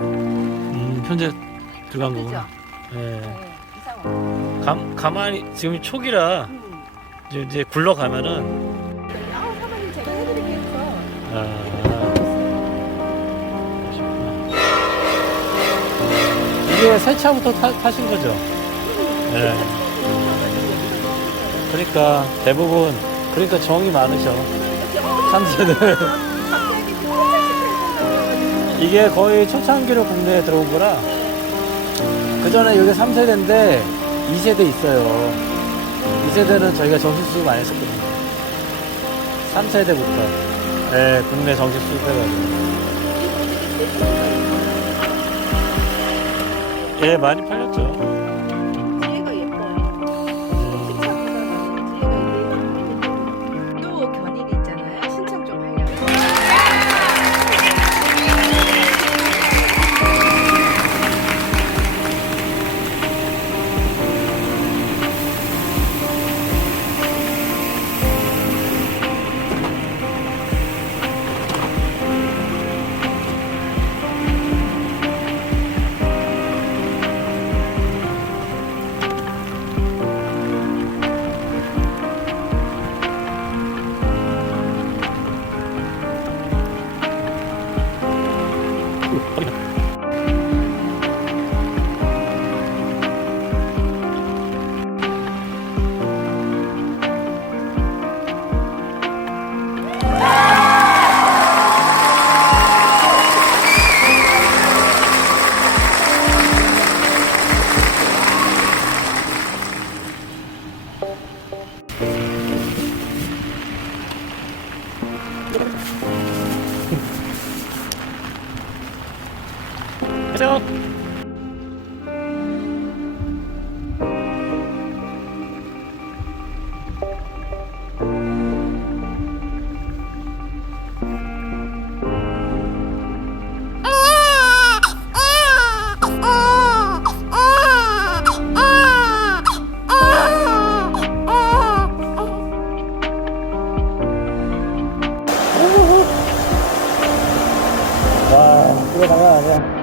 음, 현재 들어간? 거구나. 예. 네, 이상원. 감, 가만히, 지금 초기라 음. 이제, 이제 굴러가면은, 아, 사모님 제가 해드리겠어. 아, 그러시구나. 이게 새 차부터 타, 타신 거죠? 예. 그러니까 대부분, 그러니까 정이 많으셔. 3세대. 이게 거의 초창기로 국내에 들어온 거라 그 전에 여기 3세대인데 2세대 있어요. 2세대는 저희가 정식 수입 안 했었거든요. 3세대부터. 네, 국내 정식 수입해가지고. 예 많이 팔렸죠 버리면. thank you 가자 와 이거 장난 아니야